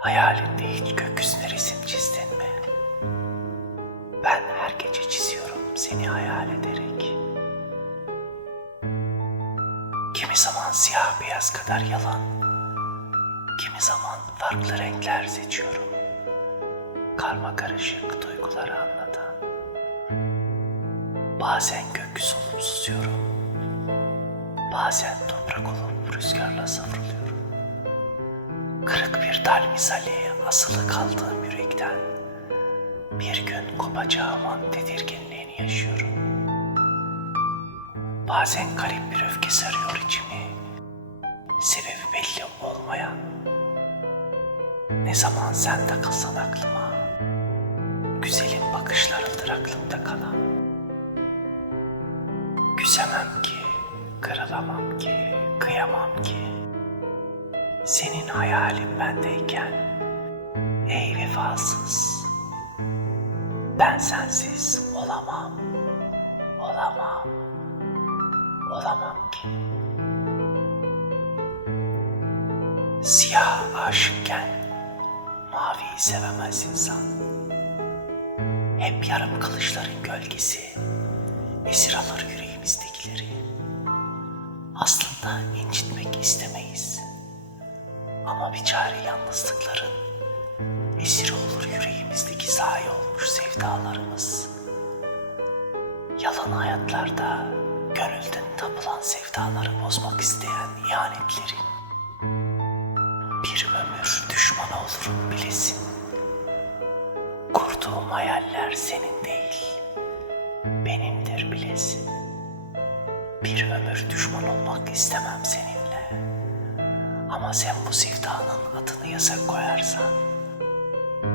Hayalinde hiç gökyüzüne resim çizdin mi? Ben her gece çiziyorum seni hayal ederek. Kimi zaman siyah beyaz kadar yalan, kimi zaman farklı renkler seçiyorum. Karma karışık duyguları anlatan. Bazen gökyüzü olup susuyorum. Bazen toprak olup rüzgarla savruluyorum. Kırık bir dal misali asılı kaldığım yürekten bir gün kopacağımın tedirginliğini yaşıyorum. Bazen garip bir öfke sarıyor içimi. Sebebi belli olmayan. Ne zaman sen takılsan aklıma. Güzelim bakışlarındır aklımda kalan. Küsemem ki, kırılamam ki, kıyamam ki. Senin hayalin bendeyken ey vefasız ben sensiz olamam. Olamam. Olamam ki. Siyah aşıkken maviyi sevemez insan. Hep yarım kılıçların gölgesi esir alır yüreğimizdekileri ama bir çare yalnızlıkların esiri olur yüreğimizdeki zayi olmuş sevdalarımız. Yalan hayatlarda gönülden tapılan sevdaları bozmak isteyen ihanetlerin. Bir ömür düşman olurum bilesin. Kurduğum hayaller senin değil, benimdir bilesin. Bir ömür düşman olmak istemem seninle. Sen bu sevdanın adını yasak koyarsan,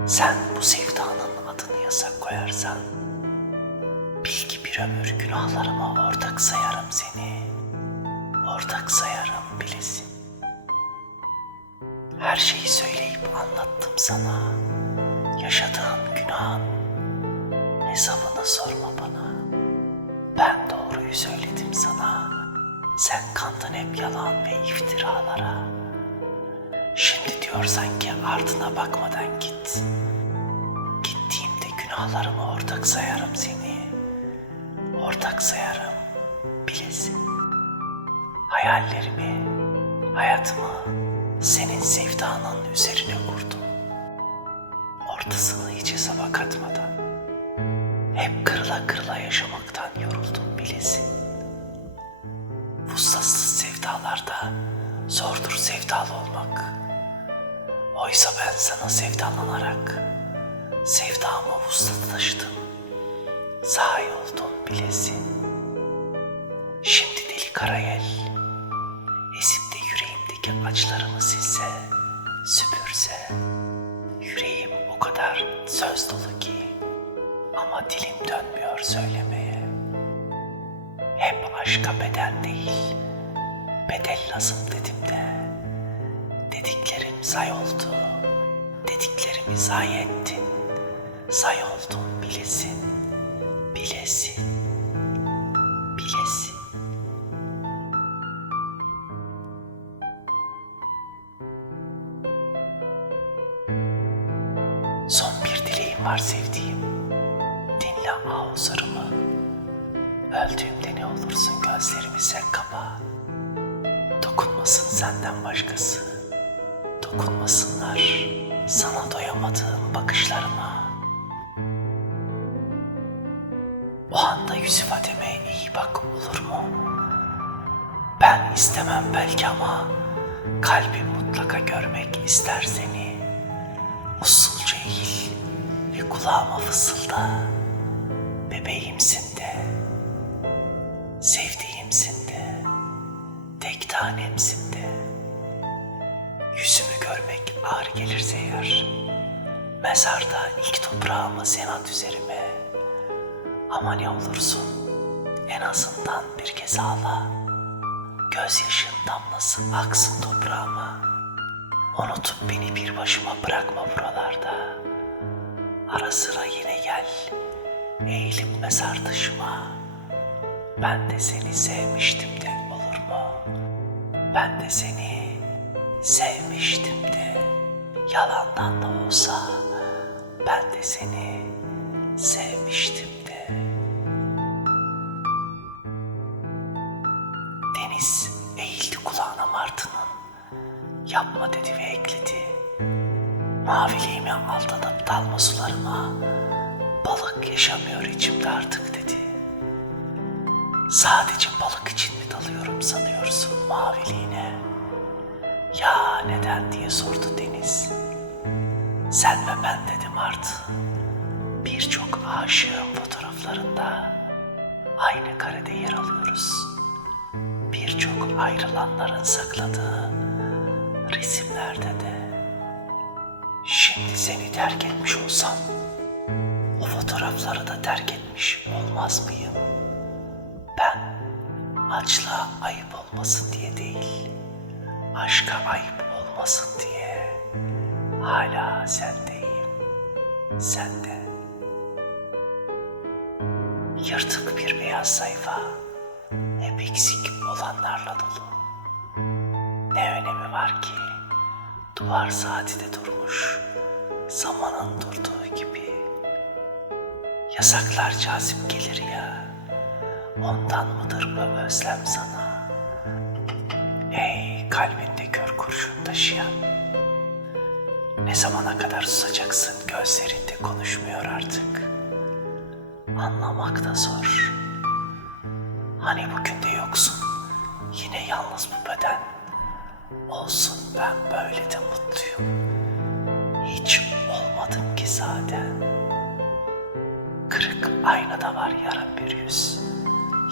sen bu sevdanın adını yasak koyarsan, bil ki bir ömür günahlarıma ortak sayarım seni, ortak sayarım bilesin. Her şeyi söyleyip anlattım sana, yaşadığın günahın hesabını sorma bana. Ben doğruyu söyledim sana, sen kandın hep yalan ve iftiralara. Şimdi diyorsan ki ardına bakmadan git. Gittiğimde günahlarımı ortak sayarım seni. Ortak sayarım bilesin. Hayallerimi, hayatımı senin sevdanın üzerine kurdum. Ortasını hiç hesaba katmadan. Hep kırıla kırıla yaşamaktan yoruldum bilesin. Vuslatsız sevdalarda zordur sevdalı olmak. Oysa ben sana sevdalanarak sevdamı vuslata taşıdım. Sahi oldun bilesin. Şimdi deli karayel esip de yüreğimdeki acılarımı silse, süpürse. Yüreğim o kadar söz dolu ki ama dilim dönmüyor söylemeye. Hep aşka beden değil, bedel lazım dedim de. Dediklerim say oldu, dediklerimi say ettin. Say oldun bilesin, bilesin, bilesin. Son bir dileğim var sevdiğim. Dinle ağuzlarımı. Öldüğümde ne olursun gözlerimi sen kapa. Dokunmasın senden başkası. Dokunmasınlar sana doyamadığım bakışlarıma. O anda yüz ifademe iyi bak olur mu? Ben istemem belki ama kalbim mutlaka görmek ister seni. Usulca eğil ve kulağıma fısılda. Bebeğimsin de, sevdiğimsin de, tek tanemsin de. Yüzümü görmek ağır gelirse eğer, mezarda ilk toprağımı sen at üzerime. Ama ne olursun en azından bir kez ağla. Gözyaşın damlasın aksın toprağıma. Unutup beni bir başıma bırakma buralarda. Ara sıra yine gel. Eğilip mezar taşıma. Ben de seni sevmiştim de olur mu? Ben de seni sevmiştim de Yalandan da olsa ben de seni sevmiştim de. Deniz eğildi kulağına martının. Yapma dedi ve ekledi. Maviliğime aldanıp dalma sularıma. Balık yaşamıyor içimde artık dedi. Sadece balık için mi dalıyorum sanıyorsun maviliğine? Ya neden diye sordu Deniz. Sen ve ben dedim artı. Birçok aşığın fotoğraflarında aynı karede yer alıyoruz. Birçok ayrılanların sakladığı resimlerde de. Şimdi seni terk etmiş olsam o fotoğrafları da terk etmiş olmaz mıyım? Ben açlığa ayıp olmasın diye değil, aşka ayıp olmasın diye hala sendeyim, sen de. Yırtık bir beyaz sayfa, hep eksik olanlarla dolu. Ne önemi var ki duvar saati de durmuş, zamanın durduğu gibi. Yasaklar cazip gelir ya, ondan mıdır bu özlem sana? Kalbinde kör kurşun taşıyan, ne zamana kadar susacaksın gözlerinde konuşmuyor artık. Anlamak da zor. Hani bugün de yoksun, yine yalnız bu beden. Olsun ben böyle de mutluyum. Hiç olmadım ki zaten. Kırık aynada var yarım bir yüz.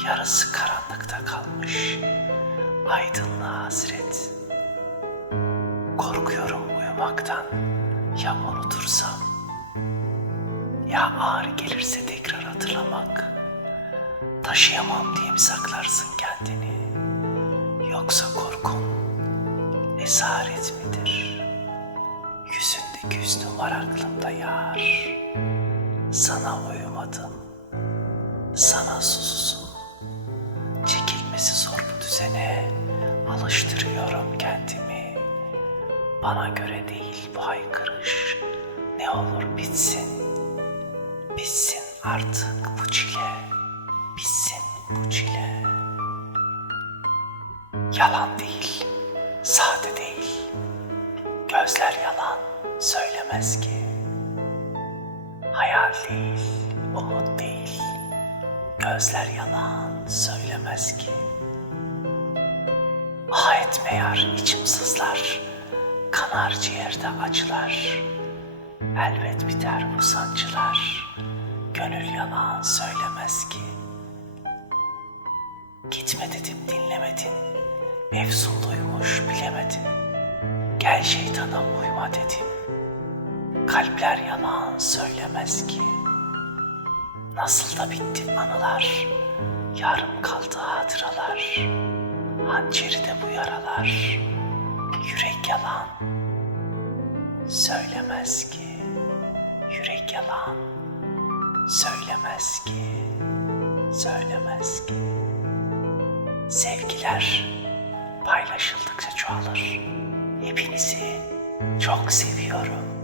Yarısı karanlıkta kalmış. Aydınlığa hasret. Korkuyorum uyumaktan. Ya unutursam? Ya ağır gelirse tekrar hatırlamak? Taşıyamam diye mi saklarsın kendini? Yoksa korkun esaret midir? Yüzünde güznü var aklımda yar. Sana uyumadım, sana susuzum. Çekilmesi zor düzene, alıştırıyorum kendimi. Bana göre değil bu haykırış, ne olur bitsin. Bitsin artık bu çile, bitsin bu çile. Yalan değil, sade değil. Gözler yalan söylemez ki. Hayal değil, umut değil. Gözler yalan söylemez ki. Etme yar içim sızlar. Kanar ciğerde acılar. Elbet biter bu sancılar. Gönül yalan söylemez ki. Gitme dedim dinlemedin. Efsunluymuş bilemedin. Gel şeytana uyma dedim. Kalpler yalan söylemez ki. Nasıl da bitti anılar. Yarım kaldı hatıralar. Hançeri de bu yaralar. Yürek yalan söylemez ki. Yürek yalan söylemez ki. Söylemez ki. Sevgiler paylaşıldıkça çoğalır. Hepinizi çok seviyorum.